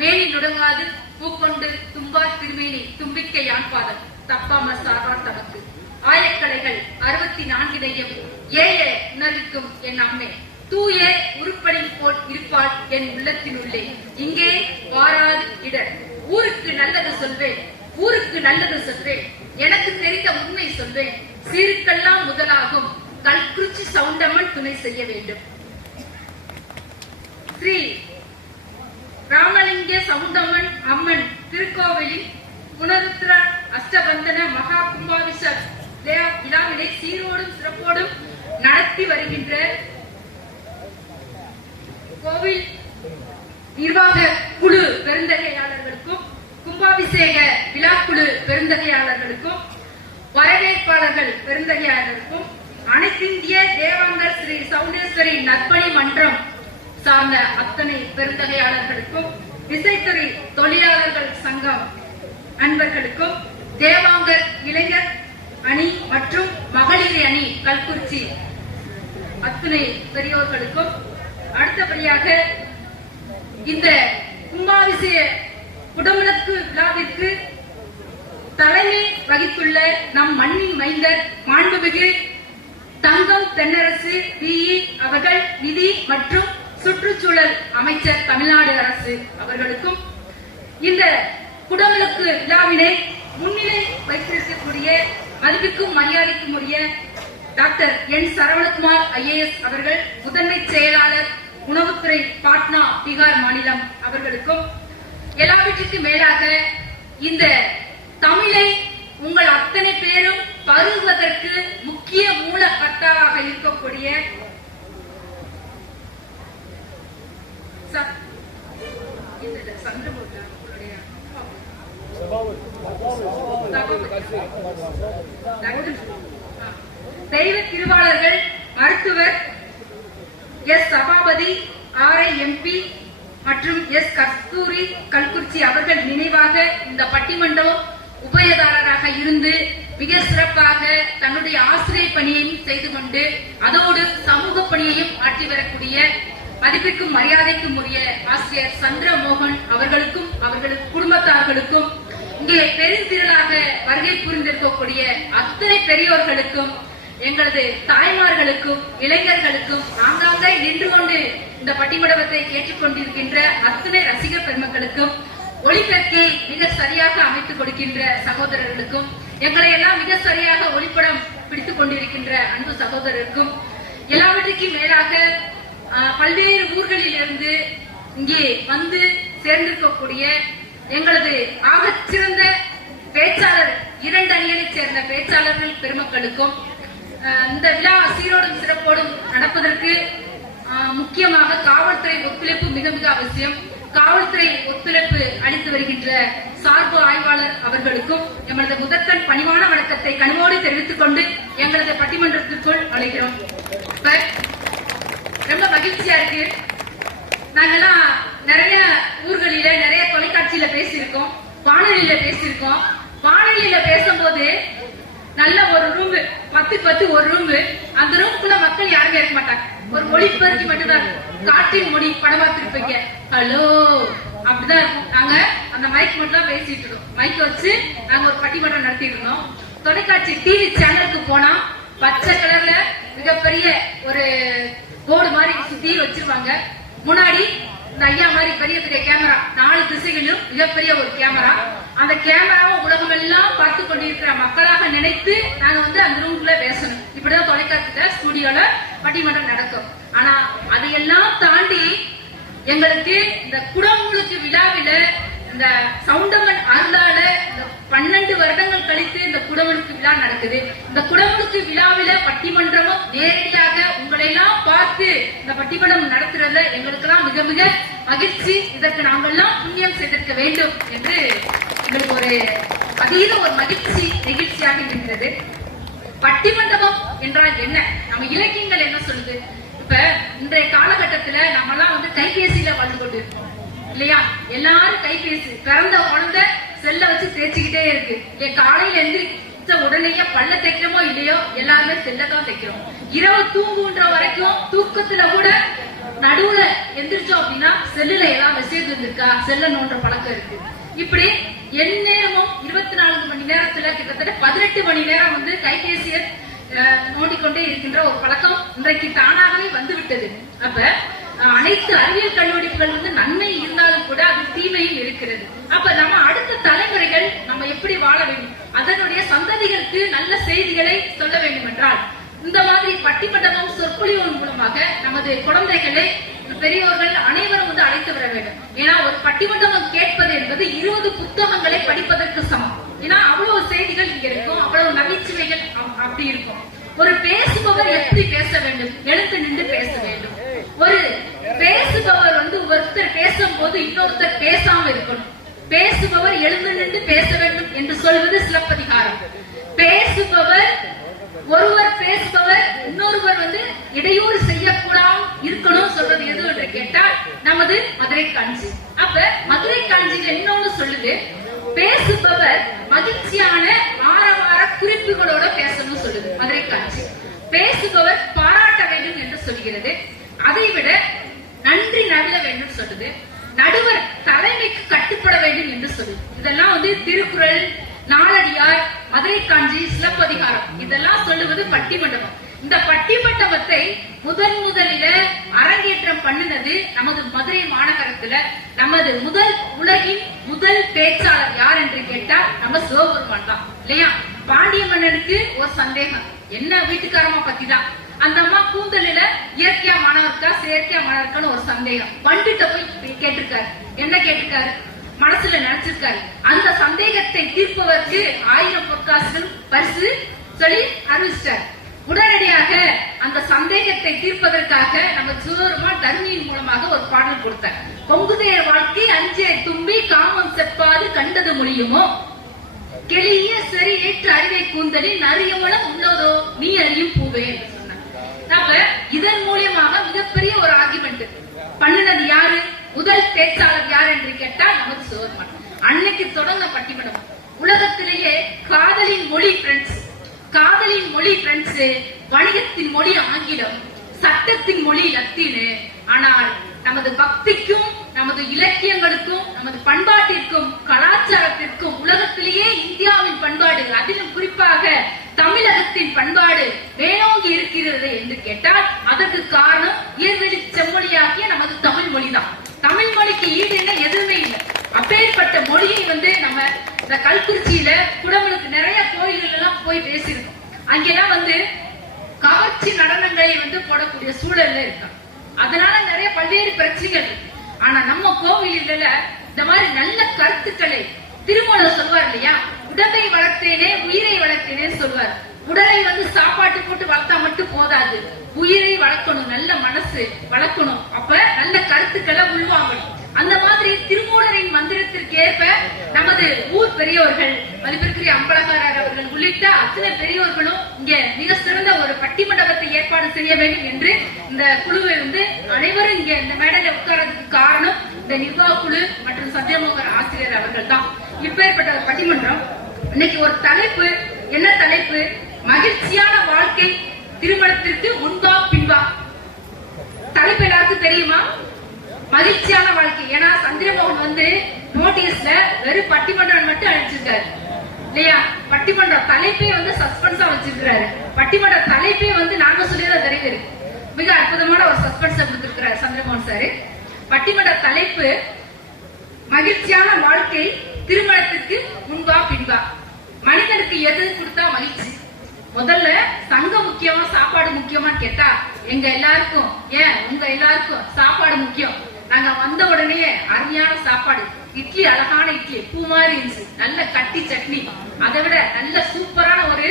மேனி நுடங்காது பூக்கொண்டு தும்பார் திருமேனி தும்பிக்கை யான்பாதம் தப்பாம சார்பார் தமக்கு ஆயக்கலைகள் 64 ஏய உணர்விக்கும் என் அம்மே தூய உருப்படி போல் இருப்பாள் என் உள்ளத்தினுள்ளே இங்கே வாராது இடர் ஊருக்கு நல்லது சொல்வேன் ஊருக்கு நல்லது சொல்வேன் எனக்கு தெரிந்த உண்மை சொல்வேன் சீருக்கெல்லாம் முதலாகும் கல்குறிச்சி சவுண்டம்மன் துணை செய்ய வேண்டும். ஸ்ரீ ராமலிங்க சவுண்டம்மன் அம்மன் திருக்கோவிலில் புனருத்திர அஷ்டபந்தன மகா கும்பாபிஷ விழாவினை சீரோடும் சிறப்போடும் நடத்தி வருகின்ற கோவில் நிர்வாக குழு பெருந்தகையாளர்களுக்கும் கும்பாபிஷேக விழாக்குழு பெருந்தகையாளர்களுக்கும் வரவேற்பாளர்கள் பெருந்தகையாளர்களுக்கும் அனைத்திந்திய தேவாங்கர் ஸ்ரீ சவுண்டேஸ்வரி நற்பணி மன்றம் சார்ந்த அத்தனை பெருந்தகையாளர்களுக்கும் இசைத்துறை தொழிலாளர்கள் சங்கம் அன்பர்களுக்கும் தேவாங்கர் இளைஞர் அணி மற்றும் மகளிர் அணி கல்குறிச்சி அத்தனை பெரியோர்களுக்கும் அடுத்தபடியாக இந்த கும்பாபிஷேக குடமுழக்கு விழாவிற்கு தலைமை வகித்துள்ள நம் மண்ணின் மைந்தர் மாண்புமிகு தங்கம் தென்னரசு பிஇ அவர்கள் நிதி மற்றும் சுற்றுச்சூழல் அமைச்சர் தமிழ்நாடு அரசு அவர்களுக்கும் இந்த குடமுழக்கு விழாவினை முன்னிலை வைத்திருக்கக்கூடிய மதிப்புக்கும் மரியாதைக்கும் உரிய டாக்டர் என் சரவணகுமார் IAS அவர்கள் முதன்மை செயலாளர் உணவுத்துறை பாட்னா பீகார் மாநிலம் அவர்களுக்கும் எல்லாவற்றிற்கும் மேலாக இந்த தமிழை உங்கள் அத்தனை பேரும் பருகுவதற்கு முக்கிய மூலக்கர்த்தாவாக இருக்கக்கூடிய தெய்வ திருவாளர்கள் மருத்துவர் எஸ் சபாபதி RIMP மற்றும் எஸ் கஸ்தூரி கல்குறிச்சி அவர்கள் நினைவாக இந்த பட்டிமன்றம் உபயதாரராக இருந்து மிக சிறப்பாக தன்னுடைய ஆசிரியர் பணியையும் செய்து கொண்டு அதோடு சமூக பணியையும் ஆற்றி வரக்கூடிய மதிப்பிற்கும் மரியாதைக்கும் உரிய ஆசிரியர் சந்திரமோகன் அவர்களுக்கும் அவர்களுக்கு குடும்பத்தார்களுக்கும் இங்கே பெருந்திரளாக வருகை புரிந்திருக்கக்கூடிய அத்தனை பெரியோர்களுக்கும் எங்களது தாய்மார்களுக்கும் இளைஞர்களுக்கும் ஆங்காங்கே நின்று கொண்டு இந்த பட்டிமண்டபத்தை கேட்டுக்கொண்டிருக்கின்ற அத்தனை ரசிகர் பெருமக்களுக்கும் ஒளிபெருக்கை மிக சரியாக அமைத்துக் கொடுக்கின்ற சகோதரர்களுக்கும் எங்களை எல்லாம் மிக சரியாக ஒளிப்படம் பிடித்துக் கொண்டிருக்கின்ற அன்பு சகோதரருக்கும் எல்லாவற்றுக்கும் மேலாக பல்வேறு ஊர்களில் இருந்து இங்கே வந்து சேர்ந்திருக்கக்கூடிய எங்களது ஆகச்சிறந்த பேச்சாளர் 2 அணிகளைச் சேர்ந்த பேச்சாளர்கள் பெருமக்களுக்கும் இந்த விழா சீரோடும் சிறப்போடும் நடப்பதற்கு முக்கியமாக காவல்துறை ஒத்துழைப்பு மிக மிக அவசியம். காவல்துறை ஒத்துழைப்பு அளித்து வருகின்ற சார்பு ஆய்வாளர் அவர்களுக்கும் எங்களது முதற்கண் பணிவான வணக்கத்தை கனிவோடு தெரிவித்துக் கொண்டு எங்களது பட்டிமன்றத்திற்குள் அழைக்கிறோம். ரொம்ப மகிழ்ச்சியா இருக்கு. நாங்கெல்லாம் நிறைய ஊர்களில நிறைய தொலைக்காட்சியில பேசியிருக்கோம், வானொலியில பேசியிருக்கோம். வானொலியில பேசும்போது நல்ல ஒரு ரூம் 10 ஒரு ரூம், அந்த ரூமுக்குள்ள மக்கள் யாருமே இருக்க மாட்டாங்க. ஒரு ஒளிபெருக்கி மட்டும்தான் இருக்கும். காற்றின் மொழி படம் பார்த்திருப்பீங்க, ஹலோ அப்படிதான் இருக்கும். நாங்க அந்த மைக் மட்டும் தான் பேசிட்டு இருக்கோம். மைக் வச்சு நாங்க ஒரு பட்டிமன்றம் நடத்திட்டு இருந்தோம். தொலைக்காட்சி டிவி சேனலுக்கு போனா பச்சை கலர்ல மிகப்பெரிய ஒரு போர்டு மாதிரி சுத்தி வச்சிருவாங்க. முன்னாடி இந்த ஐயா மாதிரி பெரிய பெரிய கேமரா, 4 திசைகளிலும் மிகப்பெரிய ஒரு கேமரா. அந்த கேமராவை உலகம் எல்லாம் பார்த்து கொண்டிருக்கிற மக்களாக நினைத்து நாங்க அந்த ரூம்குள்ள பேசணும். இப்படிதான் தொலைக்காட்சியில ஸ்டுடியோல பட்டிமன்றம் நடக்கும். ஆனா அதையெல்லாம் தாண்டி எங்களுக்கு இந்த குடமுழுக்கு விழாவில இந்த சவுண்டம்மன் அருளால இந்த 12 வருடங்கள் கழித்து இந்த குடமுழுக்கு விழா நடக்குது. இந்த குடமுழுக்கு விழாவில பட்டிமன்றமும் நேரடியாக உங்களை எல்லாம் பார்த்து இந்த பட்டிமன்றம் நடத்துறதுல எங்களுக்கு எல்லாம் மிக மிக மகிழ்ச்சி. இதற்கு நாங்கள் எல்லாம் புண்ணியம் செய்திருக்க வேண்டும் என்று எங்களுக்கு ஒரு அதீத ஒரு நெகிழ்ச்சியாக இருக்கிறது. பட்டிமண்டபம் என்றால் என்ன, நம்ம இலக்கியங்கள் என்ன சொல்லுது? இப்ப இன்றைய காலகட்டத்துல நம்ம எல்லாம் கைபேசியில வாழ்ந்து கொண்டு இருக்கோம் இல்லையா? எல்லாரும் கைபேசி, பிறந்த குழந்தை செல்ல வச்சு தேய்ச்சிக்கிட்டே இருக்கு. காலையில எந்திரிச்ச உடனேயே பல்ல தைக்கிறோமோ இல்லையோ எல்லாருமே செல்லதான் தைக்கிறோம். இரவு தூங்குன்ற வரைக்கும் தூக்கத்துல கூட நடுவுல எந்திரிச்சோம் அப்படின்னா செல்லுல ஏதாவது மெசேஜ் வந்திருக்கா, செல்ல நோன்ற பழக்கம் இருக்கு. இப்படி எந்நேரமும் 24 மணி நேரத்துல கிட்டத்தட்ட 18 மணி நேரம் வந்து கைபேசியை நோண்டிக்கொண்டே இருக்கின்ற ஒரு பழக்கம் இன்றைக்கு தானாகவே வந்து விட்டது. அப்ப அனைத்து அறிவியல் கண்டுபிடிப்புகள் வந்து நன்மை இருந்தாலும் கூட அது தீமையும் இருக்கிறது. அப்ப நம்ம அடுத்த தலைமுறைகள் நம்ம எப்படி வாழ வேண்டும், அதனுடைய சந்ததிகளுக்கு நல்ல செய்திகளை சொல்ல வேண்டும் என்றால் இந்த மாதிரி பட்டிமண்டபம் சொற்பொழிவு மூலமாக நமது குழந்தைகளை பெரியோர்கள் அனைவரும் வந்து அழைத்து வர வேண்டும். ஏன்னா ஒரு பட்டிமண்டபம் கேட்பது என்பது 20 புத்தகங்களை படிப்பதற்கு சமம். ஏன்னா அவ்வளவு செய்திகள் இங்க இருக்கும், அவ்வளவு நகைச்சுவைகள் அப்படி இருக்கும். ஒரு பேசுபவர் எப்படி பேச வேண்டும், எழுந்து நின்று பேச வேண்டும். ஒரு பேசுபவர் வந்து ஒருத்தர் பேசும்போது இன்னொருத்தர் பேசாம இருக்கணும். பேசுபவர் எழுந்து நின்று பேச வேண்டும் என்று சொல்வது சிலப்பதிகாரம். பேசுபவர் ஒருவர் பேசுபவர் இன்னொருவர் வந்து இடையூறு செய்யக்கூடாது இருக்கணும் சொல்றது எது என்று கேட்டால் நமது மதுரை காஞ்சி. அப்ப மதுரை காஞ்சியில இன்னொன்னு சொல்லுது, பேசுபவர் மகிழ்ச்சியான ஆரவார குறிப்புகளோட பேசணும் சொல்லுது மதுரை காஞ்சி. பேசுபவர் பாராட்ட வேண்டும் என்று சொல்கிறது. அதை விட நன்றி நல்க வேண்டும் சொல்லுது. நடுவர் தலைமைக்கு கட்டுப்பட வேண்டும் என்று சொல்லுது. இதெல்லாம் வந்து திருக்குறள், நாலடியார், மதுரை காஞ்சி, சிலப்பதிகாரம் இதெல்லாம் சொல்லுவது பட்டிமண்டபம். இந்த பட்டிமண்டபத்தை முதலில அரங்கேற்றம் பண்ணினது நமது மதுரை மாநகரத்துல. நமது உலகின் முதல் பேச்சாளர் யார் என்று கேட்டால் நம்ம சிவபெருமான் தான் இல்லையா? பாண்டிய மன்னனுக்கு ஒரு சந்தேகம், என்ன வீட்டுக்காரமா பத்தி தான். அந்த அம்மா கூந்தலில இயற்கையா மாணவருக்கா செயற்கையா மாணவருக்கான ஒரு சந்தேகம். பண்டிட்ட போய் கேட்டிருக்காரு. என்ன கேட்டிருக்காரு? மனசுல நினைச்சிருக்காரு. அந்த சந்தேகத்தை தீர்ப்பதற்கு 1000 பொற்காசுகள் பரிசு சொல்லி அறிவிச்சிட்டார். உடனடியாக அந்த சந்தேகத்தை தீர்ப்பதற்காக நம்ம சிவபெருமான் தர்மியின் மூலமாக ஒரு பாடல் கொடுத்தார். பொங்குதேர் வாழ்க்கை அஞ்சே தும்பி காமம் செப்பாது கண்டது மொழியுமோ, கெளிய சரி ஏற்று அறிவை கூந்தலில் நரியமனம் உள்ளதோ நீ அறியும் பூவே என்று சொன்னார். அப்ப இதன் மூலியமாக மிகப்பெரிய ஒரு ஆர்குமெண்ட் பண்ணினது யாரு? முதல் பேச்சாளர் யார் என்று கேட்டால் நமது சிவபெருமான். அன்னைக்கு தொடங்க பட்டிமண்டபம். உலகத்திலேயே காதலின் மொழி பிரெஞ்சு, காதலின் மொழி பிரெஞ்சு, வணிகத்தின் மொழி ஆங்கிலம், சட்டத்தின் மொழி லத்தீனு. ஆனால் நமது பக்திக்கும் நமது இலக்கியங்களுக்கும் நமது பண்பாட்டிற்கும் கலாச்சாரத்திற்கும் உலகத்திலேயே இந்தியாவின் பண்பாடு, அதிலும் குறிப்பாக தமிழகத்தின் பண்பாடு மேலோங்கி இருக்கிறது என்று கேட்டால் அதற்கு காரணம் இயற்கை செம்மொழியாகிய நமது தமிழ் மொழிதான். தமிழ் மொழிக்கு ஈடு எதுவுமே இல்லை. அப்பேற்பட்ட மொழியை வந்து நம்ம இந்த கல்குறிச்சியில குடமுழுக்கு நிறைய கோயில்கள் எல்லாம் போய் பேசியிருக்கோம். அங்கெல்லாம் வந்து கவர்ச்சி நடனங்களை வந்து போடக்கூடிய சூழல்ல இருக்காங்க. அதனால நிறைய பல்வேறு பிரச்சனைகள். ஆனா நம்ம கோவில்ல இந்த மாதிரி நல்ல கருத்துக்களை திருமூலர் சொல்வார் இல்லையா? உடலை வளர்த்தேனே உயிரை வளர்த்தேனே சொல்வார். உடலை வந்து சாப்பாட்டு போட்டு வளர்த்தா மட்டும் போதாது, உயிரை வளர்க்கணும், நல்ல மனசு வளர்க்கணும். அப்ப நல்ல கருத்துக்களை உள்வாங்கணும். அந்த மாதிரி திருமூலரின் மந்திரத்திற்கு ஏற்ப நமது ஊர் பெரியோர்கள், மதிப்பிற்குரிய அம்பலகாரர் அவர்கள் உள்ளிட்ட அத்தனை பெரியோர்களும் இங்க மிக சிறந்த ஒரு பட்டிமண்டபத்தை ஏற்பாடு செய்ய வேண்டும் என்று இந்த குழுவை வந்து அனைவரும் இங்க இந்த மேடையில உட்கார்றதுக்கு காரணம் இந்த நிர்வாக குழு மற்றும் சத்யமோகன் ஆசிரியர் அவர்கள் தான். இப்பேற்பட்ட ஒரு பட்டிமன்றம். இன்னைக்கு ஒரு தலைப்பு, என்ன தலைப்பு? மகிழ்ச்சியான வாழ்க்கை திருமணத்திற்கு முன்பா பின்பா. தலைப்பு எல்லாருக்கும் தெரியுமா? மகிழ்ச்சியான வாழ்க்கை. ஏன்னா சந்திரமோகன் வந்து நோட்டீஸ்ல வெறும் பட்டிமன்றம் மட்டும் அழிச்சிருக்காரு இல்லையா? பட்டிமன்ற தலைப்பே வந்து சஸ்பென்ஸா வச்சிருக்காரு. பட்டிமன்ற தலைப்பே வந்து நாங்க சொல்லியதை தெரிவிரு மிக அற்புதமான ஒரு சஸ்பென்ஸை கொடுத்திருக்கிறார் சந்திரமோகன் சாரு. பட்டிமன்ற தலைப்பு மகிழ்ச்சியான வாழ்க்கை திருமணத்திற்கு முன்பா பின்பா. மனிதனுக்கு எது கொடுத்தா மகிழ்ச்சி? முதல்ல சங்கம் முக்கியமா சாப்பாடு முக்கியமான்னு கேட்டா எங்க எல்லாருக்கும், ஏன் உங்க எல்லாருக்கும் சாப்பாடு முக்கியம். நாங்க வந்த உடனே அருமையான சாப்பாடு, இட்லி, அழகான இட்லி, பூ மாதிரி இருந்துச்சு, நல்ல கட்டி சட்னி, அதை விட நல்ல சூப்பரான ஒரு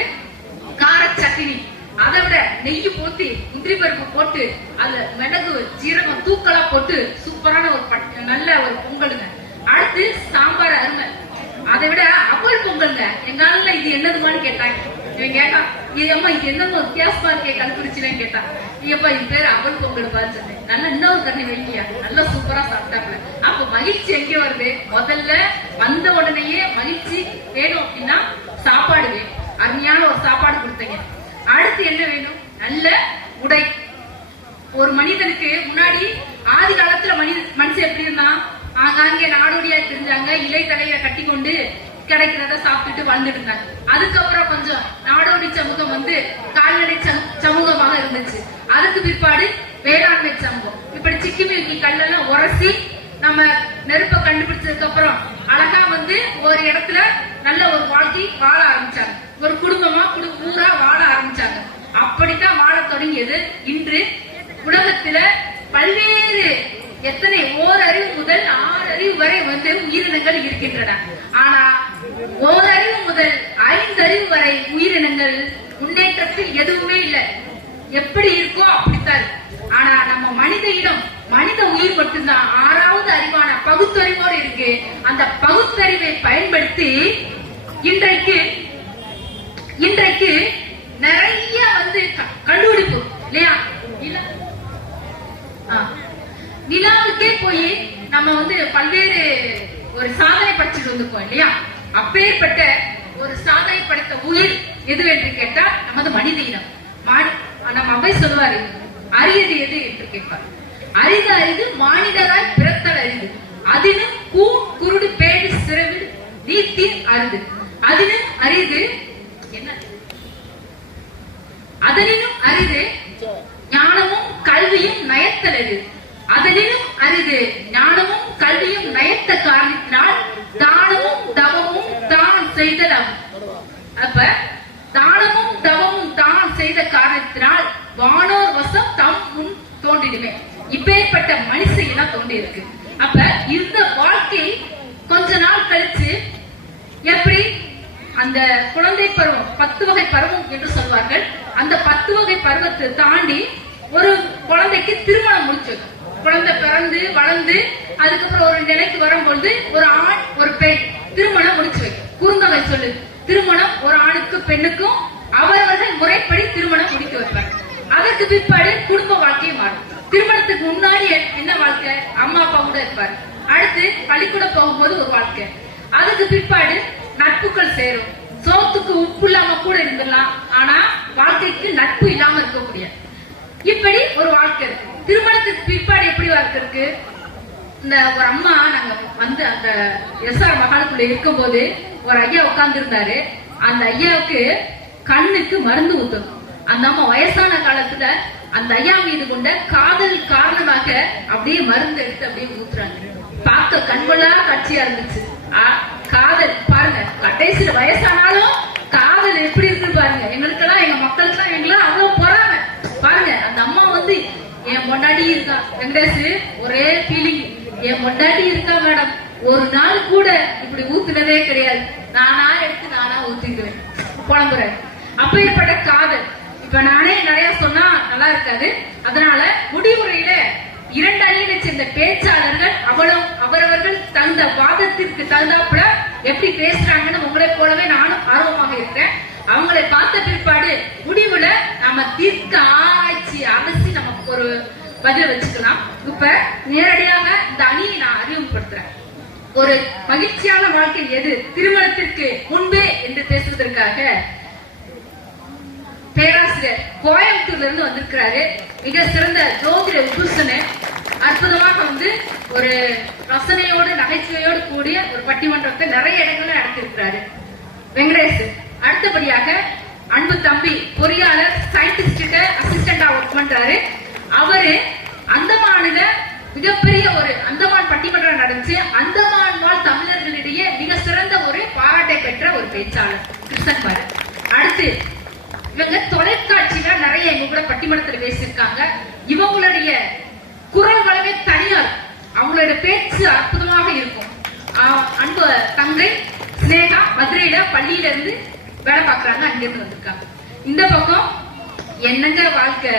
கார சட்னி, அதை விட நெய் போட்டு முந்திரி பருப்பு போட்டு அதுல மிளகு ஜீரகம் தூக்கலா போட்டு சூப்பரான ஒரு நல்ல ஒரு பொங்கலுங்க. அடுத்து சாம்பார் அருமை, அதை விட அவல் பொங்கலுங்க. எங்கால இது என்னதுமான்னு கேட்டாங்க. கேட்டா ஏம்மா இது என்னமோ வித்தியாசமா இருக்கே கல்குறிச்சிலன்னு கேட்டா, ஐயப்பா இது பேரு அவல் பொங்கல் பாரு சொன்னேன். நல்லா இன்னொரு தண்ணி வைக்கியா, நல்லா சூப்பரா சாப்பிட்டாப்ல. அப்ப மகிழ்ச்சி எங்க வருது? முதல்ல வந்த உடனேயே மகிழ்ச்சி வேணும் அப்படின்னா சாப்பாடு வேணும். அருமையான ஒரு சாப்பாடு கொடுத்தீங்க. அடுத்து என்ன வேணும்? நல்ல உடை. ஒரு மனிதனுக்கு முன்னாடி வாழ்க்கையை நாடோடியா தெரிஞ்சாங்க. இலை தலையை கட்டி கொண்டு கிடைக்கிறத சாப்பிட்டுட்டு வாழ்ந்துட்டு இருந்தாங்க. அதுக்கப்புறம் கொஞ்சம் நாடோடி சமூகம் வந்து கால்நடை சமூகமாக இருந்துச்சு. அதுக்கு பிற்பாடு வேளாண்மை சமூகம். இப்படி சிக்கிமிக்கி கல்லெல்லாம் உரசி நம்ம நெருப்ப கண்டுபிடிச்சதுக்கு அப்புறம் அழகா வந்து ஒரு இடத்துல நல்ல ஒரு வாழ்க்கை வாழ ஆரம்பிச்சாங்க. ஒரு குடும்பமா ஊரா வாழ ஆரம்பிச்சாங்க. அப்படித்தான் வாழ தொடங்கியது. இன்று உலகத்துல பல்வேறு எத்தனை ஓரறிவு முதல் 6 அறிவு வரை வந்து உயிரினங்கள் இருக்கின்றன. ஆனா ஓரறிவு முதல் 5 அறிவு வரை உயிரினங்கள் முன்னேற்றத்தில் எதுவுமே இல்லை. எப்படி இருக்கோ அப்படித்தான். ஆனா நம்ம மனித இனம், மனித உயிர் மட்டும்தான் 6வது அறிவான பகுத்தறிவோடு இருக்கு. அந்த பகுத்தறிவை பயன்படுத்தி இன்றைக்கு நிறைய வந்து கண்டுபிடிப்பு இல்லையா? நிலாவுக்கே போய் நம்ம வந்து பல்வேறு ஒரு சாதனை படிச்சுட்டு வந்திருக்கோம் இல்லையா? அப்பேற்பட்ட ஒரு சாதனை படைத்த உயிர் எதுவென்று கேட்டால் நமது மனித இனம். நம்ம அவை சொல்லுவாரு, அரியது எது என்று கேட்பார். அரிது அரிது மானிடராய் பிறத்தல் அரிது, அதினும் குருடு பேடு சிறவு நீத்தின் அரிது, அதினும் அரிது என்ன, அதனினும் அரிது ஞானமும் கல்வியும் நயத்தல் அரிது, அதனினும் அரிது ஞானமும் கல்வியும் நயத்த காரணத்தினால் தானமும் தவமும் தான் செய்தல். அப்ப தானமும் தவமும் தான் செய்த காரணத்தினால் வானோர் வசம் தம் முன் தோன்றிடுமே. இப்பேற்பட்ட மனுஷ எல்லாம் தோன்றி இருக்கு. அப்ப இந்த வாழ்க்கை கொஞ்ச நாள் கழிச்சு எப்படி அந்த குழந்தை பருவம் 10 வகை பருவம் என்று சொல்வார்கள். அந்த 10 வகை பருவத்தை தாண்டி ஒரு குழந்தைக்கு திருமணம் முடிச்சு, குழந்தை பிறந்து வளர்ந்து அதுக்கப்புறம் ஒரு நிலைக்கு வரும்பொழுது ஒரு ஆண் ஒரு பெண் திருமணம் முடிச்சு வைக்கும். குறுந்தொகை சொல்லு, திருமணம் ஒரு ஆணுக்கு பெண்ணுக்கும் அவரவர்கள் முறைப்படி திருமணம் முடிக்க வைப்பார். அதற்கு பிற்பாடு குடும்ப வாழ்க்கையை மாறும். திருமணத்துக்கு முன்னாடி என்ன வாழ்க்கை, அம்மா அப்பா கூட இருப்பார். அடுத்து பள்ளிக்கூடம் போகும்போது ஒரு வாழ்க்கை. அதுக்கு பிற்பாடு நட்புகள் சேரும். சோத்துக்கு உப்பு இல்லாம கூட இருந்துடலாம், ஆனா வாழ்க்கைக்கு நட்பு இல்லாம இருக்க முடியாது. இப்படி ஒரு வாழ்க்கை இருக்கு. திருமணத்துக்கு பிற்பாடு எப்படி வாழ்க்கை இருக்கு? இந்த ஒரு அம்மா நாங்க வந்து அந்த எஸ்ஆர் மகாலுக்குள்ள இருக்கும் போது ஒரு ஐயா உட்கார்ந்து இருந்தாரு. அந்த ஐயாவுக்கு கண்ணுக்கு மருந்து ஊத்தணும். அந்த அம்மா வயசான காலத்துல அந்த ஐயா மீது கொண்ட காதல் காரணமாக அப்படியே மருந்து எடுத்து அப்படியே ஊத்துறாங்க. பார்க்க கண்கொள்ளா காட்சியா இருந்துச்சு. காதல் பாருங்க, கடைசியில வயசானாலும் காதல் எப்படி இருக்கு பாருங்க. எங்களுக்கெல்லாம் எங்க மக்களுக்கெல்லாம் எங்கெல்லாம் அவ்வளவு பொறாம பாருங்க. அந்த அம்மா வந்து என் பொண்டாட்டி இருக்கா வெங்கடேஷ், ஒரே ஃபீலிங், என் பொண்டாட்டி இருக்கா மேடம், ஒரு நாள் கூட இப்படி ஊத்துனதே கிடையாது, நானா எடுத்து நானா ஊத்திக்குவேன் புலம்புறேன். அப்பேற்பட்ட காதல். இப்ப நானே நிறைய சொன்னா நல்லா இருக்காது. அதனால முடிவுரையில 2 அணியினை சேர்ந்த பேச்சாளர்கள் அவரவர்கள் தகுந்த வாதத்திற்கு தகுந்தாப்புல எப்படி பேசுறாங்கன்னு உங்களை போலவே நானும் ஆர்வமாக இருக்கிறேன். அவங்களை பார்த்த பிற்பாடு முடிவுல நம்ம தீர்க்க ஆராய்ச்சி அலசி நமக்கு ஒரு பதில வச்சுக்கலாம். இப்ப நேரடியாக இந்த அணியை நான் அறிமுகப்படுத்துறேன். ஒரு மகிழ்ச்சியான வாழ்க்கை எது திருமணத்திற்கு முன்பே என்று பேசுவதற்காக பேராசிரியர் கோயம்புத்தூர்ல இருந்து வந்திருக்கிறாரு. மிக சிறந்த ஜோதிட விபூஷணு. அற்புதமாக வந்து ஒரு ரசனையோடு நகைச்சுவையோடு கூடிய ஒரு பட்டிமன்றத்தை நிறைய இடங்கள்ல நடத்திருக்கிறாரு வெங்கடேஷ். அடுத்தபடியாக அன்பு தம்பி பொறியாளர் சயின்டிஸ்ட் அசிஸ்டண்டா ஒர்க் பண்றாரு. அவரு அந்தமானில மிகப்பெரிய ஒரு அந்தமான் பட்டிமன்றம் நடந்துச்சு. அந்தமான் வாழ் தமிழர்களிடையே மிக சிறந்த ஒரு பாராட்டை பெற்ற ஒரு பேச்சாளர் கிருஷ்ணன் பாரு. அடுத்து இவங்க தொலைக்காட்சியில நிறைய இவங்க கூட பட்டிமன்றத்தில் பேசியிருக்காங்க. இவங்களுடைய குரல் வளமே தனியார், அவங்களுடைய பேச்சு அற்புதமாக இருக்கும். அன்பு தங்கை ஸ்னேகா மதுரையில பள்ளியில இருந்து வேலை பார்க்கறாங்க, அங்கிருந்து வந்திருக்காங்க. இந்த பக்கம் என்னங்க வாழ்க்கை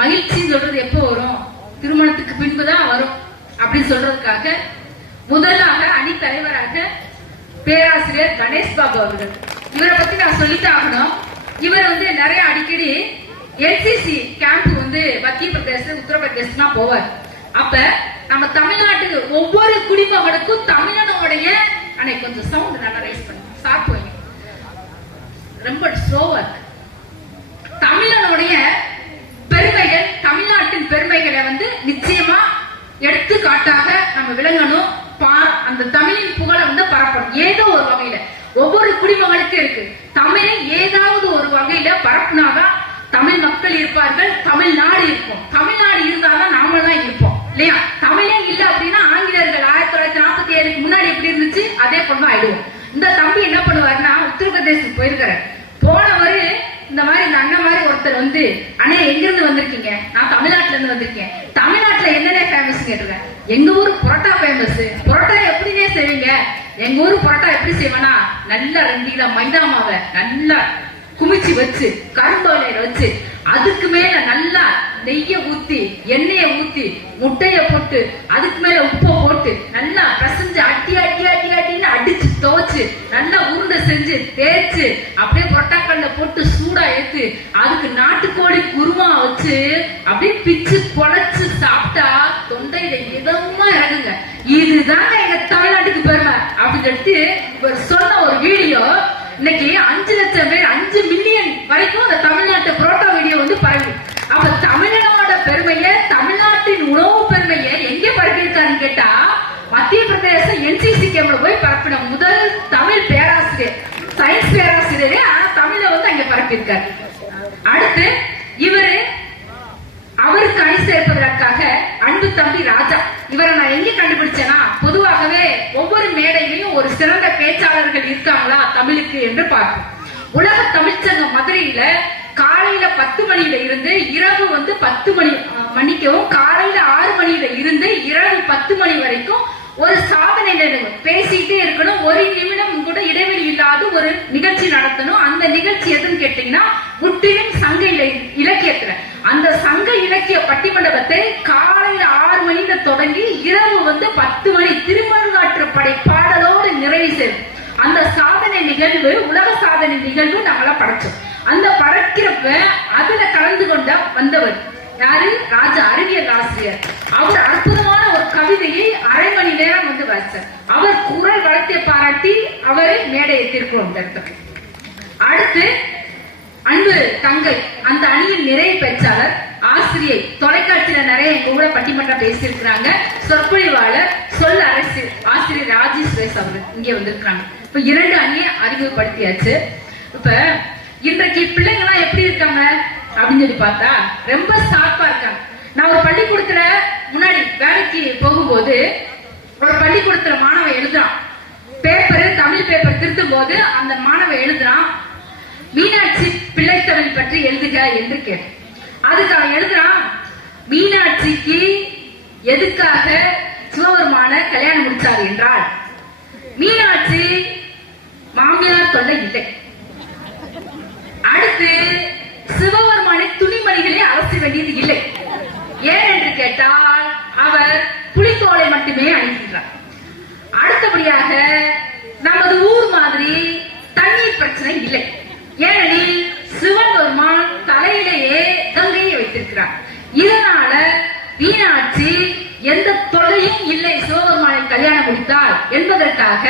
மகிழ்ச்சின்னு சொல்றது எப்போ வரும், திருமணத்துக்கு பின்புதான் வரும் அப்படின்னு சொல்றதுக்காக முதலாக அணி தலைவராக பேராசிரியர் கணேஷ் பாபு அவர்கள். இவரை பத்தி நான் சொல்லித்தான் ஆகணும். இவர் வந்து நிறைய அடிக்கடி என்சிசி கேம்ப் வந்து மத்திய பிரதேசம் உத்தரப்பிரதேசம் போவார். அப்ப நம்ம தமிழ்நாட்டுக்கு ஒவ்வொரு குடிமகனுக்கும் தமிழனுடைய அன்னைக்கு கொஞ்சம் சவுண்ட் நல்லா ரைஸ் பண்ணி சாப்பிடுவாங்க, ரொம்ப ஸ்லோவா இருக்கு. தமிழனுடைய பெருமைகள், தமிழ்நாட்டின் பெருமைகளை வந்து நிச்சயமா எடுத்துக்காட்டாக நம்ம விளங்கணும், ஒவ்வொரு குடிமகனுக்கும் இருக்கு. தமிழை ஏதாவது ஒரு வகையில பரப்புனாதான் தமிழ் மக்கள் இருப்பார்கள், தமிழ்நாடு இருக்கும். தமிழ்நாடு இருந்தாதான் நாமெல்லாம் இருப்போம் இல்லையா? தமிழே இல்ல அப்படின்னா ஆங்கிலேயர்கள் 1947 முன்னாடி எப்படி இருந்துச்சு அதே பொண்ணு ஆயிடுவோம். இந்த தம்பி என்ன பண்ணுவாருன்னா உத்தரப்பிரதேசத்துக்கு போயிருக்காரு. போனவரு இந்த மாதிரி இந்த அண்ணன் மாதிரி ஒருத்தர் வந்து, அண்ணே எங்க இருந்து வந்திருக்கீங்க? நான் தமிழ்நாட்டுல இருந்து வந்திருக்கேன். தமிழ்நாட்டுல என்னென்ன ஃபேமஸ் கேட்டுருக்கேன். எங்க ஊர் புரோட்டா ஃபேமஸ். புரோட்டா எப்படின்னே செய்வீங்க? எங்க ஊர் புரோட்டா எப்படி செய்வேனா, நல்லா 2 கிலோ மைதா மாவை நல்லா குமிச்சு வச்சு கரும்பலையில வச்சு அதுக்கு மேல நல்லா நெய்ய ஊத்தி எண்ணெய ஊத்தி முட்டைய போட்டு அதுக்கு மேல உப்பை போட்டு நல்லா பிசைஞ்சு அட்டி அட்டி அட்டி அட்டின்னு அடிச்சு துவச்சு நல்லா உருண்டை செஞ்சு தேய்ச்சு அப்படியே பொட்டாக்கல்ல போட்டு சூடா ஏத்து அதுக்கு நாட்டுக்கோழி குருமா வச்சு அப்படியே பிச்சு பொழைச்சு சாப்பிட்டா தொண்டையில இதமா இறங்குங்க. இதுதாங்க எங்க தமிழ்நாட்டுக்கு பெருமை அப்படின்னு சொல்லிட்டு இவர் சொன்ன ஒரு வீடியோ இன்னைக்கு 5 லட்சம் பேர் 5 மில்லியன் வரைக்கும் அந்த தமிழ்நாட்டு புரோட்டா வீடியோ வந்து பரவி. அப்ப தமிழ்நாட பெருமையை, தமிழ்நாட்டின் உணவு பெருமையை எங்கே பரப்பியிருக்காருன்னு கேட்டா மத்திய பிரதேச NCC கேம்ப்ல போய் பரப்பின முதல் தமிழ் பேராசிரியர், சயின்ஸ் பேராசிரியரே. ஆனா தமிழ வந்து அங்க பரப்பியிருக்காரு. அடுத்து இவரு அவருக்கு அணி சேர்ப்பதற்காக அன்பு தம்பி ராஜா, இவரை நான் எங்க கண்டுபிடிச்சேன்னா பொதுவாகவே ஒவ்வொரு மேடையிலையும் ஒரு சிறந்த பேச்சாளர்கள் இருக்காங்களா தமிழுக்கு என்று பார்ப்போம். உலக தமிழ்ச்சங்கம் மதுரையில காலையில 10 மணியில இருந்து இரவு வந்து 10 மணி மணிக்கவும் காலையில 6 மணியில இருந்து இரவு 10 மணி வரைக்கும் ஒரு சாதனை பேசிட்டே இருக்கணும். ஒரு நிமிடம் கூட இடைவெளி இல்லாத ஒரு நிகழ்ச்சி நடத்தணும். அந்த நிகழ்ச்சி எதுன்னு கேட்டீங்கன்னா முற்றிலும் சங்க இலக்கியத்துல அந்த சங்க இலக்கிய பட்டிமண்டபத்தை காலையில 6 மணில தொடங்கி இரவு வந்து 10 மணி திருமருங்காற்றுப்படை பாடலோடு நிறைவு செய்யும். அந்த சாதனை நிகழ்வு உலக சாதனை நிகழ்வு நாங்களாம் படைச்சோம். அந்த படைக்கிறப்ப அதுல கலந்து கொண்ட வந்தவர் யாரு? ராஜா, அறிவியல் ஆசிரியர். அவர் அற்புதமான ஒரு கவிதையை அரை மணி நேரம் வந்து வாசிச்சார். அவர் குரல் வளத்தை பாராட்டி அவரை மேடையை திருப்பி. அடுத்து அன்பு தங்கை, அந்த அணியின் நிறைய பேச்சாளர், ஆசிரியை, தொலைக்காட்சியில நிறைய எங்க கூட பட்டிமன்றம் பேசியிருக்கிறாங்க. சொற்பொழிவாளர், சொல் அரசு ஆசிரியர் ராஜி சுரேஷ் அவர்கள் இங்கே வந்திருக்காங்க. இப்ப 2 அணியை அறிமுகப்படுத்தியாச்சு. இப்ப இன்றைக்கு பிள்ளைங்க எல்லாம் எப்படி இருக்காங்க அப்படின்னு சொல்லி பார்த்தா ரொம்ப சார்பா இருக்காங்க. நான் ஒரு பள்ளிக்கூடத்துல முன்னாடி வேலைக்கு போகும்போது ஒரு பள்ளிக்கூடத்துல மாணவன் எழுதுறான் பேப்பர், தமிழ் பேப்பர் திருத்தும் போது அந்த மாணவன் எழுதுறான், மீனாட்சி பிள்ளைத்தமிழ் பற்றி எழுதுக என்று கேட்டு. அதுக்கு அவன் எழுதுறான், மீனாட்சிக்கு எதுக்காக சிவபெருமான கல்யாணம் முடிச்சார் என்றால் மீனாட்சி மாமியார் தொல்லை இல்லை. அடுத்து சிவபெருமானை துணிமணிகளே அரச வேண்டியது இல்லை. ஏன் என்று கேட்டால் அவர் புலித்தோலை மட்டுமே அணிகின்றார். அடுத்தபடியாக நமது ஊர் மாதிரி தண்ணீர் பிரச்சனை இல்லை. ஏனெனில் சிவபெருமான் தலையிலேயே கங்கையை வைத்திருக்கிறார். இதனால மீனாட்சி எந்த தொல்லையும் இல்லை சிவபெருமானை கல்யாணம் முடித்தார் என்பதற்காக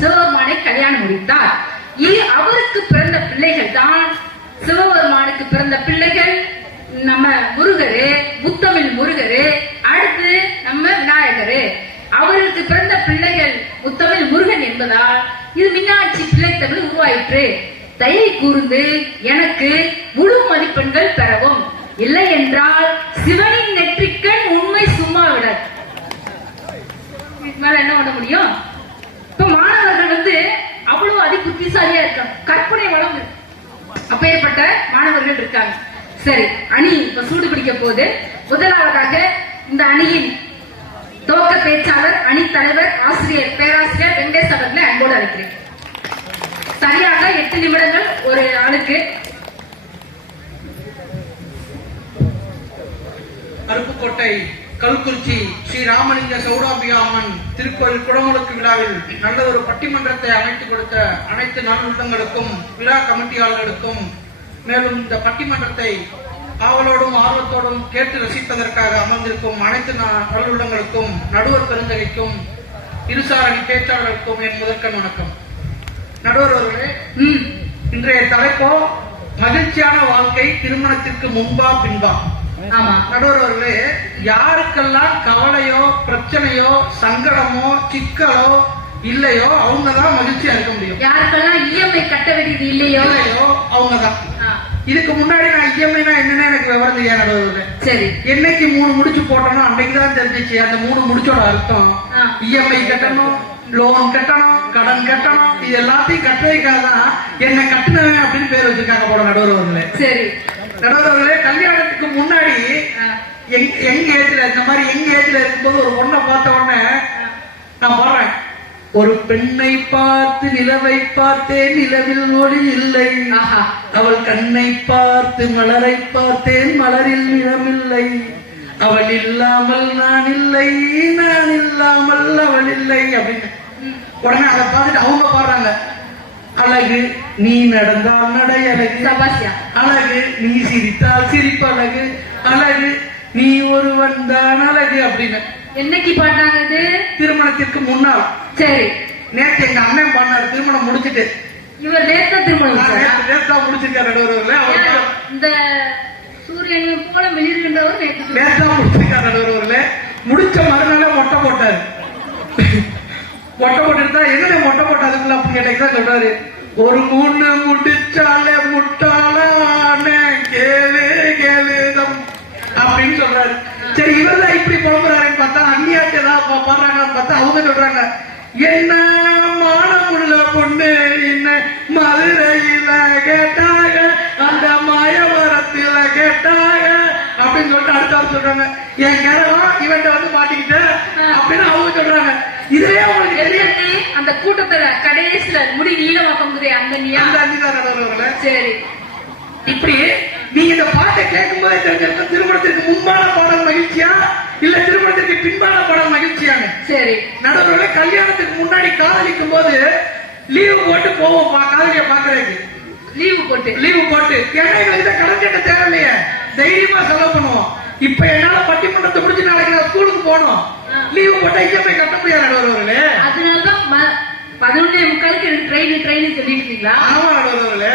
சிவபெருமானை கல்யாணம் முடித்தார். அவருக்கு பிறந்த பிள்ளைகள் தான் சிவபெருமானுக்கு பிறந்த பிள்ளைகள் நம்ம முருகரு, முத்தமிழ் முருகரு, அடுத்து நம்ம விநாயகரு. அவருக்கு பிறந்த பிள்ளைகள் முத்தமிழ் முருகன் என்பதால் இது மீனாட்சி பிள்ளைத்தமிழ் உருவாயிற்று. தயை கூர்ந்து எனக்கு முழு மதிப்பெண்கள் பெறவும், இல்லை என்றால் சிவனின் நெற்றிக்கண் உண்மை சும்மா விட. மேல என்ன பண்ண முடியும்? இப்ப மாணவர்கள் வந்து அவ்வளவு அதி புத்திசாலியா இருக்காங்க, கற்பனை வளம் இருக்கு. அப்பேற்பட்ட மாணவர்கள் இருக்காங்க. சரி, அணி இப்ப சூடு பிடிக்க போது முதலாவதாக இந்த அணியின் துவக்க பேச்சாளர், அணி தலைவர், ஆசிரியர், பேராசிரியர் வெங்கடேஷ் அவர்களை அன்போடு அழைக்கிறேன். சரியாக 8 நிமிடங்கள் ஒரு ஆளுக்கு. அருப்புக்கோட்டை கல்குறிச்சி ஸ்ரீ ராமலிங்க சௌடாம்பிகா அம்மன் திருக்கோயில் குடமுழுக்கு விழாவில் நல்ல ஒரு பட்டிமன்றத்தை அமைத்துக் கொடுத்த அனைத்து நல்லுள்ளங்களுக்கும், விழா கமிட்டியாளர்களுக்கும், மேலும் இந்த பட்டிமன்றத்தை ஆவலோடும் ஆர்வத்தோடும் கேட்டு ரசிப்பதற்காக அமர்ந்திருக்கும் அனைத்து நல்லுள்ளங்களுக்கும், நடுவர் பெருந்தகைக்கும், இருசார் அணி பேச்சாளர்களுக்கும் என் முதற்கண் வணக்கம். நடுவர் அவர்களே, இன்றைய தலைப்போ மகிழ்ச்சியான வாழ்க்கை திருமணத்திற்கு முன்பா பின்பா. நடுவர் அவர்களே, யாருக்கெல்லாம் கவலையோ பிரச்சனையோ சங்கடமோ சிக்கலோ இல்லையோ அவங்கதான் மகிழ்ச்சியா இருக்க முடியும். யாருக்கெல்லாம் இஎம்ஐ கட்ட வேண்டியது இல்லையோ அவங்கதான். இதுக்கு முன்னாடி நான் இஎம்ஐனா என்னன்னு எனக்கு விவரம் தெரியாது நடுவர்களே. சரி, என்னைக்கு 3 முடிச்சு போட்டோம்னா அன்னைக்குதான் தெரிஞ்சிச்சு அந்த 3 முடிச்சோட அர்த்தம். இஎம்ஐ கட்டணும், லோன் கட்டணும், கடன் கட்டணும், இது எல்லாத்தையும் கட்டுறதுக்காகதான் என்ன கட்டுனவன் அப்படின்னு பேர் வச்சிருக்காங்க போல நடுவர்களே. சரி நடுவர்களே, கல்யாணத்துக்கு முன்னாடி எங்க ஏஜ்ல இந்த மாதிரி எங்க ஏஜ்ல இருக்கும்போது ஒரு பொண்ணை பார்த்த உடனே நான் பாடுறேன், ஒரு பெண்ணை பார்த்து நிலவை பார்த்தேன், நிலவில் ஒளி இல்லை. அவள் கண்ணை பார்த்து மலரை பார்த்தேன், மலரில் நிறமில்லை. அவள் இல்லாமல் நான் இல்லை, நான் இல்லாமல் அவள் இல்லை அப்படின்னு. உடனே அதை பார்த்துட்டு அவங்க பாடுறாங்க, அழகு நீ நடந்தால் நடை அழகு, அழகு நீ சிரித்தால் சிரிப்பு அழகு, அழகு நீ ஒருவன் தான் அழகு அப்படின்னு. என்னைக்கு பாட்டாங்க இது? திருமணத்திற்கு முன்னால். சரி, நேற்று எங்க அண்ணன் பண்ணாரு திருமணம் முடிச்சிட்டு. இவர் நேத்தா திருமணம் நேத்தா முடிச்சிருக்காரு. இந்த சூரியன் போல வெளியிருக்கின்றவர் நேத்தா முடிச்சிருக்காரு நடுவர்களே. முடிச்ச மறுநாள மொட்டை போட்டாரு. மொட்டை போட்டுட்டு தான் என்ன மொட்டை போட்டாதுக்குள்ள அப்படின்னு கேட்டா சொல்றாரு, ஒரு 3 முடிச்சாலே முட்டாளான கேளு கேளுதம் அப்படின்னு சொல்றாரு. சரி, இவர்தான் இப்படி புலம்புறாருன்னு பார்த்தா அந்நியாட்டு ஏதாவது பாடுறாங்கன்னு பார்த்தா அவங்க சொல்றாங்க, என்ன மானமுள்ள பொண்ணு என்ன மதுரையில கேட்டாங்க, அந்த மாயவரத்தில கேட்டாங்க அப்படின்னு சொல்லிட்டு அடுத்த சொல்றாங்க, என் கிழவன் இவன்ட்ட வந்து மாட்டிக்கிட்ட அப்படின்னு அவங்க சொல்றாங்க. இதே அவங்களுக்கு தெரியும். அந்த கூட்டத்துல கடைசியில முடி நீளமாக்கும் அந்த அஞ்சுதான். சரி, இப்படி நீங்க இந்த பாட்டை கேட்கும் போதே தெரிஞ்சிருக்க திருமணத்திற்கு முன்பான பாடல் மகிழ்ச்சியா இல்ல திருமணத்திற்கு பின்பான பாடல் மகிழ்ச்சியாங்க. சரி, நடுவர்களே, கல்யாணத்துக்கு முன்னாடி காதலிக்கும் போது லீவு போட்டு போவோம் காதலிய பாக்குறதுக்கு. லீவு போட்டு ஏன்னா எங்களுக்கு கடன் கேட்ட தேவையில்லையே, தைரியமா செலவு பண்ணுவோம். இப்ப என்னால பட்டிமன்றத்தை முடிச்சு நாளைக்கு நான் ஸ்கூலுக்கு போனோம், லீவு போட்டா இஎம்ஐ கட்ட முடியாது நடுவர்களே. அதனாலதான் 11:45 எனக்கு ட்ரெயின் சொல்லிட்டு இருக்கீங்களா? ஆமா நடுவர்களே.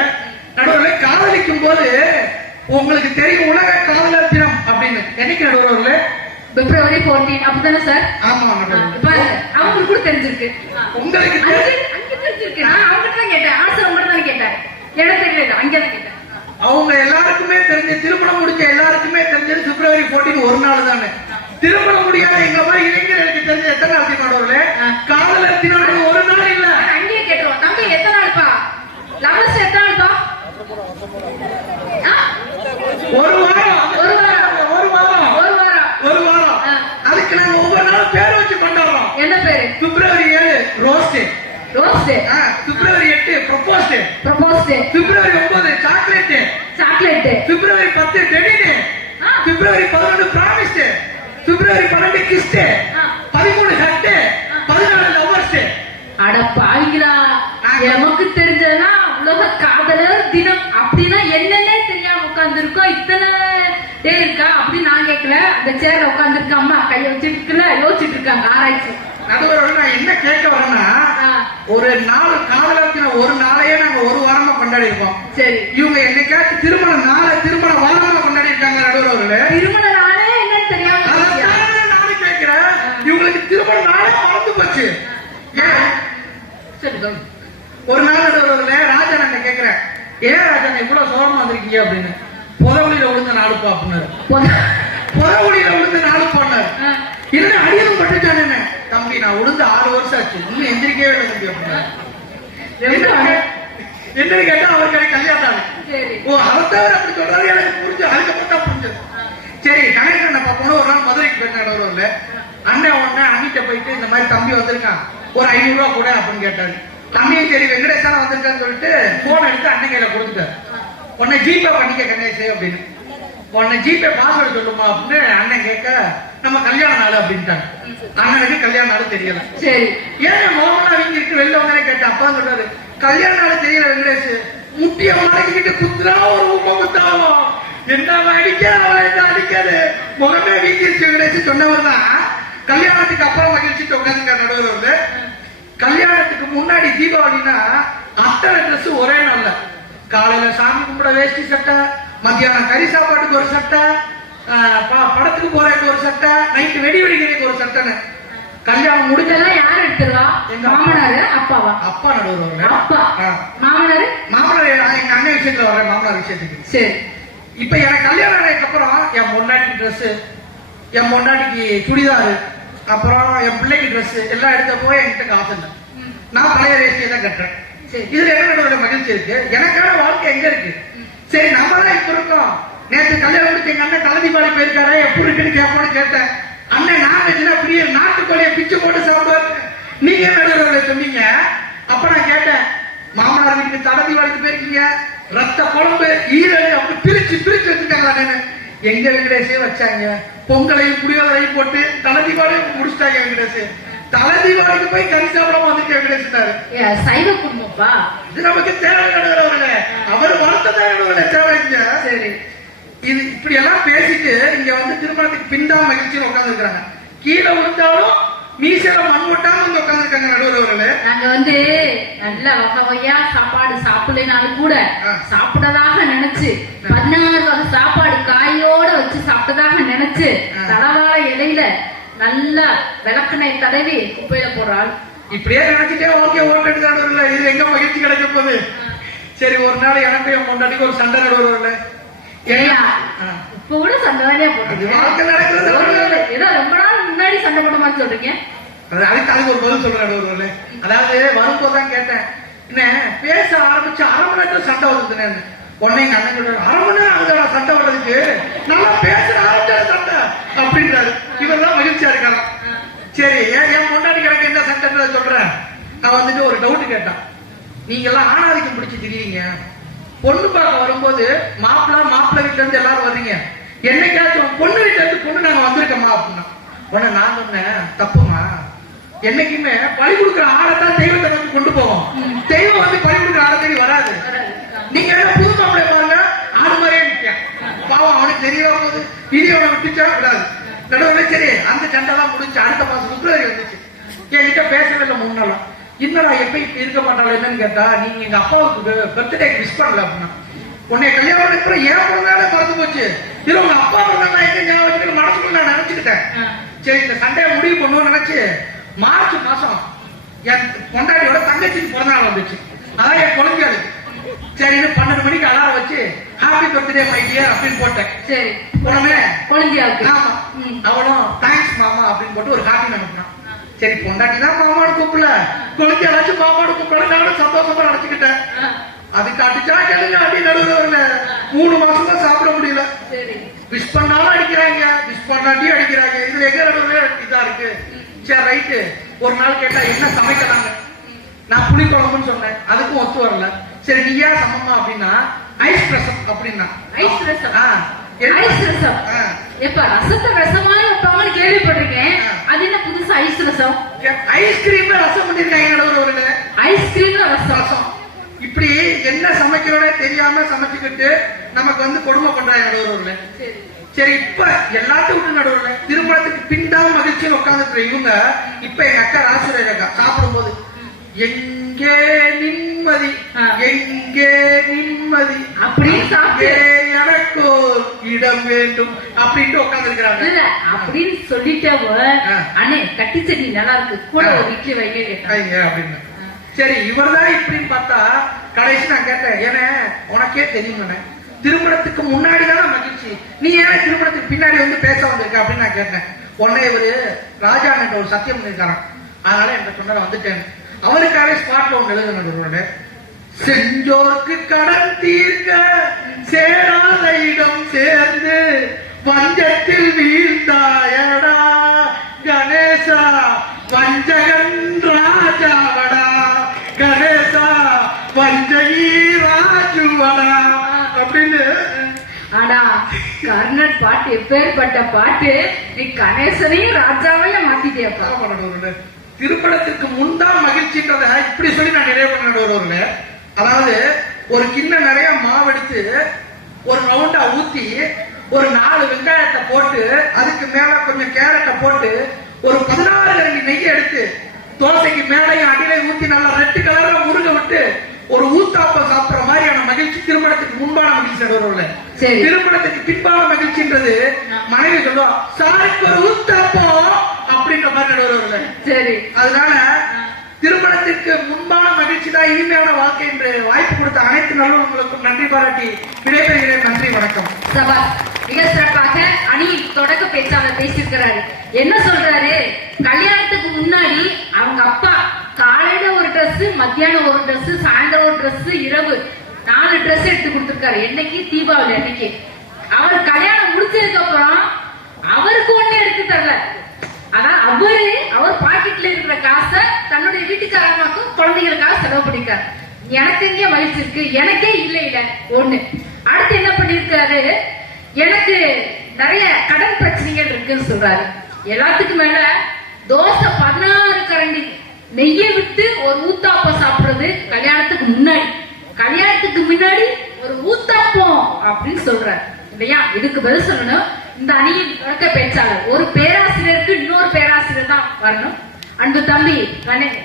நடுவர்களே, காதலிக்கும் போது உங்களுக்கு தெரியும் உலக காதலர் தினம் அப்படின்னு. என்னைக்கு நடுவர்களே? February 14 அப்படித்தானே சார்? ஆமா பாருங்க, அவங்களுக்கு கூட தெரிஞ்சிருக்கு. உங்களுக்கு அங்க தெரிஞ்சிருக்கு. நான் அவங்ககிட்ட தான் கேட்டேன், ஆன்சர் உங்ககிட்ட தான் கேட்டேன், எனக்கு தெரியல, அங்கதான் கேட்டேன். அவங்க எல்லாருக்குமே தெரிஞ்ச திருமணம் முடிச்ச எல்லாருக்குமே தெரிஞ்சது February 14 ஒரு நாள் தானே. திருமணம் முடியாத எங்க மாதிரி இளைஞர்களுக்கு தெரிஞ்ச எத்தனை நாள் தினோடே காதலர் தினம் ஒரு நாள் இல்ல. அங்கேயே கேட்டுருவோம், தம்பி எத்தனை நாள்ப்பா? லவர்ஸ் எத்தனை நாள்ப்பா? ஒரு வாரம். அதுக்கு நாங்க ஒவ்வொரு நாளும் பேர் வச்சு கொண்டாடுறோம். என்ன பேரு? February 7 rose day, February 8 propose day, February 9 chocolate day, February 10 teddy day, February 11 promise day, February 12 kiss day, 13 hug day, 14 lovers day. அட பாவிங்களா, எமக்கு தெரிஞ்சதுன்னா உலக காதலர் தினம் அப்படின்னா என்னன்னே தெரியாம உட்கார்ந்து இருக்கோம். இத்தனை டே இருக்கா அப்படின்னு நான் கேட்கல. அந்த சேர்ல உட்கார்ந்து இருக்க அம்மா கையை வச்சுட்டு இருக்குல்ல, யோசிச்சுட்டு இருக்காங்க ஆராய்ச்சி. நடுவர்கள், நான் என்ன கேட்க வரேன்னா, ஒரு நாள் காதலர் தினம் ஒரு நாளையே நாங்க ஒரு வாரமா கொண்டாடி இருக்கோம். சரி, இவங்க என்னைக்காச்சும் திருமண வாரமா கொண்டாடி இருக்காங்க நடுவர்களே? திருமண நாளே என்னன்னு தெரியாம நானும் கேட்கிறேன், இவங்களுக்கு திருமண நாளே மறந்து போச்சு. ஒரு நாள் நடுவர்களே ராஜா நாங்க கேட்கிறேன், ஏன் ராஜா இவ்வளவு சோகமா வந்திருக்கீங்க அப்படின்னு. புதவுளியில விழுந்த நாளுப்பா அப்படின்னாரு. புதவுளியில விழுந்த நாளுப்பான்னாரு. என்ன அடியதும் பட்டுச்சான் என்ன தம்பி, நான் விழுந்து 6 வருஷம் ஆச்சு, இன்னும் எந்திரிக்கவே இல்லை தம்பி அப்படின்னா. என்னன்னு கேட்டா அவருக்கு எனக்கு கல்யாணம். ஓ, அவர் தவிர அப்படி சொல்றாரு, எனக்கு புரிஞ்சு. அதுக்கப்புறம் தான் புரிஞ்சது. சரி, கணேசன் போன ஒரு நாள் மதுரைக்கு போயிருந்தாங்க நடுவர்களே. அண்ணன் உடனே அண்ணிட்ட போயிட்டு இந்த மாதிரி தம்பி வந்திருக்கான், ஒரு 500 ரூபா கூட அப்படின்னு கேட்டாரு. தம்பியும் சரி வெங்கடேசனா வந்திருக்கான்னு சொல்லிட்டு போன் எடுத்து அண்ணன் கையில கொடுத்துட்டாரு. உன்னை ஜிபே பண்ணிக்க கணேசே அப்படின்னு. உன்னை ஜிபே பாஸ்வேர்டு சொல்லுமா அப்படின்னு அண்ணன் கேட்க, நம்ம கல்யாண நாள் அப்படின்ட்டாங்க. அண்ணனுக்கு கல்யாண நாள் தெரியல. சரி, ஏன் மோகனா வீங்க இருக்கு வெளில வந்தானே கேட்டேன். அப்பா சொல்றாரு, கல்யாண நாள் தெரியல வெங்கடேஷ், முட்டிய மடக்கிட்டு குத்துனா ஒரு உப்ப குத்தாலும் என்ன அடிக்காது, முகமே வீங்கிருச்சு வெங்கடேஷ் சொன்னவர் தான். கல்யாணத்துக்கு அப்புறம் மகிழ்ச்சிட்டு உட்காந்துங்க நடுவர் வந்து. கல்யாணத்துக்கு முன்னாடி தீபாவளினா அத்தனை ட்ரெஸ் ஒரே நாள்ல. காலையில சாமி கும்பிட வேஷ்டி சட்டை, மத்தியானம் கறி சாப்பாட்டுக்கு ஒரு சட்டை, படத்துக்கு போறதுக்கு ஒரு சட்டை, நைட்டு வெடி வெடிக்கிறதுக்கு ஒரு சட்டைன்னு கல்யாணம் முடிஞ்ச இதெல்லாம் யார் எடுத்துருவா? எங்க மாமனாரு அப்பாவா? அப்பா நடுவர் வரல. அப்பா. ஆ. மாமனாரு? மாமனார் நான் எங்க அண்ணன் விஷயத்துல வரேன், மாமனார் விஷயத்துக்கு. சரி. இப்ப எனக்கு கல்யாணம் ஆனதுக்கு அப்புறம் என் பொண்டாட்டிக்கு ட்ரெஸ், என் பொண்டாட்டிக்கு சுடிதாரு, அப்புறம் என் பிள்ளைக்கு ட்ரெஸ் எல்லாம் எடுத்த போய் என்கிட்ட காசு இல்லை. நான் பழைய வேஷ்டியை தான் கட்டுறேன். சரி. இதுல என்ன மகிழ்ச்சி இருக்கு? எனக்கான வாழ்க்கை எங்க இருக்கு? சரி, நம்ம தான் இப்ப இருக்கோம். நேற்று கல்யாணம் முடிச்சு எங்க அண்ணன் தலதீபாவளி போயிருக்காரு, எப்படி இருக்குன்னு கேட்போன்னு கேட்டேன். அண்ணன் நான்வெஜ்னா பிரிய நாட்டுக்கோழியை பிச்சு போட்டு சாப்பிடுவாரு. நீங்க என்ன சொன்னீங்க? அப்ப நான் கேட்டேன், மாமனார் வீட்டுக்கு தலதீபாவளிக்கு போயிருக்கீங்க, ரத்த குழம்பு ஈரல் அப்படி பிரிச்சு பிரிச்சு வச்சுட்டாங்க. எங்க வெங்கடேஷே வச்சாங்க, பொங்கலையும் புளியோதரையும் போட்டு தலதீபாவளியும் முடிச்சிட்டாங்க. வெங்கடேஷ் தலதீபாவளிக்கு போய் கறி சாப்பிடாம வந்து வெங்கடேஷ் சைவ குடும்பப்பா. இது நமக்கு தேவை நடுவரவர்களே, அவர் வருத்தத்தை தேவைங்க. சரி. இது இப்படி எல்லாம் பேசிட்டு இங்க வந்து திருமணத்துக்கு பின்தான் மகிழ்ச்சியில் உட்கார்ந்து இருக்காங்க. கீழே விழுந்தாலும் மீசையில மண் ஒட்டாம வந்து உட்கார்ந்து இருக்காங்க நடுவரவர்களே. நாங்க வந்து நல்ல வகை வகையா சாப்பாடு சாப்பிடலனாலும் கூட சாப்பிடதாக நினைச்சு 16 வகை சாப்பாடு காயோட வச்சு சாப்பிட்டதாக நினைச்சு தலவாழை இலையில நல்ல விளக்கெண்ணெய் தடவி குப்பையில போடுறாள். இப்படியே நினைச்சிட்டே ஓகே ஓட்டு நடுவர்கள, இது எங்க மகிழ்ச்சி கிடைக்க போகுது? சரி, ஒரு நாள் எனக்கு என் பொண்டாட்டிக்கு ஒரு சண்டை நடுவர்கள. இப்ப கூட சண்டை தானே போட்டு வாழ்க்கை நடக்கிறது. ஏதோ ரொம்ப நாள் முன்னாடி சண்டை போட்ட மாதிரி சொல்றீங்க. அதுக்கு ஒரு பதில் சொல்றேன் நடுவர்களே. அதாவது வரும்போதுதான் கேட்டேன், என்ன பேச ஆரம்பிச்சு 1/2 மணி நேரத்துல சண்டை வருதுன்னு. உடனே எங்க அண்ணன் சொல்றாரு, 1/2 மணி நேரம் ஆகுதா சண்டை வர்றதுக்கு? நல்லா பேச ஆரம்பிச்ச சண்டை அப்படின்றாரு. இவரெல்லாம் மகிழ்ச்சியா இருக்கலாம். சரி, என் பொண்டாட்டி எனக்கு என்ன சண்டை சொல்றேன். நான் வந்துட்டு ஒரு டவுட் கேட்டேன். நீங்க எல்லாம் ஆணாதிக்கம் பிடிச்சி திரியுங்க, பொண்ணு பார்க்க வரும்போது மாப்பிள்ளை வீட்டுல இருந்து எல்லாரும் வர்றீங்க, என்னைக்காச்சும் பொண்ணு வீட்டுல இருந்து பொண்ணு நாங்க வந்திருக்கோமா அப்படின்னா. உடனே நான் சொன்னேன், தப்புமா. என்னைக்குமே பழி கொடுக்குற ஆளைத்தான் தெய்வத்தை வந்து கொண்டு போவோம். தெய்வம் வந்து பழி கொடுக்குற ஆளை தேடி வராது. நீங்க என்ன புது மாப்பிள்ளை பாருங்க, ஆடு மாதிரியே நிற்க பாவம், அவனுக்கு தெரியவா போகுது, வீடியோவை விட்டுச்சா விடாது நடுவில். சரி, அந்த சண்டைலாம் முடிஞ்சு அடுத்த மாசம் பிப்ரவரி வந்துச்சு. என்கிட்ட பேசவே இல்லை 3 நாளா. இன்னடா எப்ப இப்ப இருக்க மாட்டாள் என்னன்னு கேட்டா, நீங்க எங்க அப்பாவுக்கு பர்த்டே விஷ் பண்ணல அப்படின்னா. உன்னை கல்யாணம் அப்புறம் ஏன் பிறந்தாலே மறந்து போச்சு, இது உங்க அப்பா பிறந்தா எங்க ஞாபகத்துக்கு மனசுக்குள்ள நான் நினைச்சுக்கிட்டேன். சரி, இந்த சண்டையை முடிவு பண்ணுவோம்னு நினைச்சு மார்ச் மாசம் என் பொண்டாட்டியோட தங்கச்சிக்கு பிறந்த நாள் வந்துச்சு. அதான் என் குழந்தையாளு. சரின்னு 12 மணிக்கு அலாரம் வச்சு ஹாப்பி பர்த்டே மை டியர் அப்படின்னு போட்டேன். சரி, உடனே குழந்தையாவுக்கு ஆமா அவனும் தேங்க்ஸ் மாமா அப்படின்னு போட்டு ஒரு காப்பி அனுப்பினான். சரி, பொண்டாட்டி தான் மாமாடு கூப்பிடல, குழந்தையாச்சும் மாமாடு கூப்பிடலாம் சந்தோஷமா நினைச்சுக்கிட்டேன். அதுக்கு அடிச்சா கேளுங்க அடி நடுவுல 3 மாசம் தான் சாப்பிட முடியல. விஷ் பண்ணாலும் அடிக்கிறாங்க, விஷ் பண்ணாட்டியும் அடிக்கிறாங்க. இதுல எங்க நடுவுல இதா இருக்கு. சரி, ரைட்டு. ஒரு நாள் கேட்டா என்ன சமைக்கிறாங்க, நான் புளி குழம்புன்னு சொன்னேன், அதுக்கும் ஒத்து வரல. சரி, நீயா சமமா அப்படின்னா ஐஸ் ரசம் அப்படின்னா. ஐஸ் ரசம்? ஐஸ் ரசம் எப்ப ரசத்தை ரசமான வைப்பாங்கன்னு கேள்விப்பட்டிருக்கேன். அது என்ன புதுசா ஐஸ் ரசம்? ஐஸ்கிரீம்ல ரசம் பண்ணிருக்காங்க நடுவுல. ஐஸ்கிரீம்ல ரசம். இப்படி என்ன சமைக்கிறோட தெரியாம சமைச்சுக்கிட்டு நமக்கு வந்து கொடுமை பண்றாங்க நடுவுல. சரி, இப்ப எல்லாத்தையும் விட்டு நடுவுல திருமணத்துக்கு பின்தான் மகிழ்ச்சியில் உட்கார்ந்துட்டு இவங்க இப்ப எங்க அக்கா ராசுரேகா சாப்பிடும் போது எங்கே நிம்மதி, எங்கே நிம்மதி அப்படின்னு எனக்கோ இடம் வேண்டும் அப்படின்ட்டு உட்கார்ந்து இருக்கிறாங்க. இல்ல அப்படின்னு சொல்லிட்டவ அண்ணே கட்டி சட்னி நல்லா இருக்கு கூட ஒரு இட்லி வைங்க அப்படின்னு. சரி, இவர்தான் இப்படின்னு பார்த்தா கடைசி நான் கேட்டேன், ஏன்னா உனக்கே தெரியும் திருமணத்துக்கு முன்னாடிதான் மகிழ்ச்சி, நீ ஏன் திருமணத்துக்கு பின்னாடி வந்து பேச வந்திருக்க அப்படின்னு நான் கேட்டேன். உடனே இவரு ராஜா என்ற ஒரு சத்தியம் பண்ணிருக்காராம். அதனால என் சொன்ன வந்துட்டேன். அவருக்காக ஸ்பாட்ல ஒன்று எழுதுனது, செஞ்சோருக்கு கடன் தீர்க்க சேராத இடம் சேர்ந்து வஞ்சத்தில் வீழ்ந்தாயடா கணேசா, வஞ்சகன் ராஜாவடா கணேசா, வஞ்சகி ராஜுவடா அப்படின்னு. ஆனா கர்ணன் பாட்டு எப்பேற்பட்ட பாட்டு, நீ கணேசனையும் ராஜாவையும் மாத்திட்டியப்பா. திருமணத்துக்கு முன்தான் மகிழ்ச்சின்றத இப்படி சொல்லி நான் நிறைய பண்ண. அதாவது ஒரு கிண்ணம் நிறைய மாவு எடுத்து ஒரு ரவுண்டா ஊத்தி ஒரு 4 வெங்காயத்தை போட்டு அதுக்கு மேல கொஞ்சம் கேரட்டை போட்டு ஒரு 16 கரண்டி நெய் எடுத்து தோசைக்கு மேலையும் அடியிலையும் ஊத்தி நல்லா ரெட் கலர்ல முருக விட்டு ஒரு ஊத்தாப்பம் சாப்பிடுற மாதிரியான மகிழ்ச்சி திருமணத்துக்கு முன்பான மகிழ்ச்சி நடுவர்கள. திருமணத்துக்கு பின்பான மகிழ்ச்சின்றது மனைவி சொல்லுவா, சாருக்கு ஒரு ஊத்தாப்பம் அப்படின்ற மாதிரி நடுவர் அவர்களே. சரி. அதனால திருமணத்திற்கு முன்பான மகிழ்ச்சி தான் இனிமையான வாழ்க்கை என்று வாய்ப்பு கொடுத்த அனைத்து நல்லவர்களுக்கும் நன்றி பாராட்டி விடைபெறுகிறேன். நன்றி, வணக்கம். சபா மிக சிறப்பாக அணியின் தொடக்க பேச்சாளர் பேசியிருக்கிறாரு. என்ன சொல்றாரு? கல்யாணத்துக்கு முன்னாடி அவங்க அப்பா காலையில ஒரு Dress, மத்தியானம் ஒரு Dress, சாயந்தரம் ஒரு Dress, இரவு 4 Dress எடுத்து கொடுத்திருக்காரு. என்னைக்கு? தீபாவளி அன்னைக்கு. அவர் கல்யாணம் முடிச்சதுக்கு அப்புறம் அவருக்கு ஒண்ணு எடுத்து தரல. அதான் அவர் பாக்கெட்ல இருக்கிற காசை தன்னுடைய வீட்டுக்காரமாக்கும் குழந்தைகளுக்காக செலவு பண்ணிருக்காரு. எனக்கு எங்க மகிழ்ச்சி இருக்கு? எனக்கே இல்ல ஒண்ணு. அடுத்து என்ன பண்ணிருக்காரு? எனக்கு நிறைய கடன் பிரச்சனைகள் இருக்குன்னு சொல்றாரு. எல்லாத்துக்கும் மேல தோசை 16 கரண்டி நெய்யை விட்டு ஒரு ஊத்தாப்பம் சாப்பிடுறது கல்யாணத்துக்கு முன்னாடி, கல்யாணத்துக்கு முன்னாடி ஒரு ஊத்தாப்பம் அப்படின்னு சொல்றாரு இல்லையா? இதுக்கு பதில் சொல்லணும் இந்த அணியின் தொடக்க பேச்சாளர். ஒரு பேராசிரியருக்கு இன்னொரு பேராசிரியர் தான் வரணும். அன்பு தம்பி கணேஷ்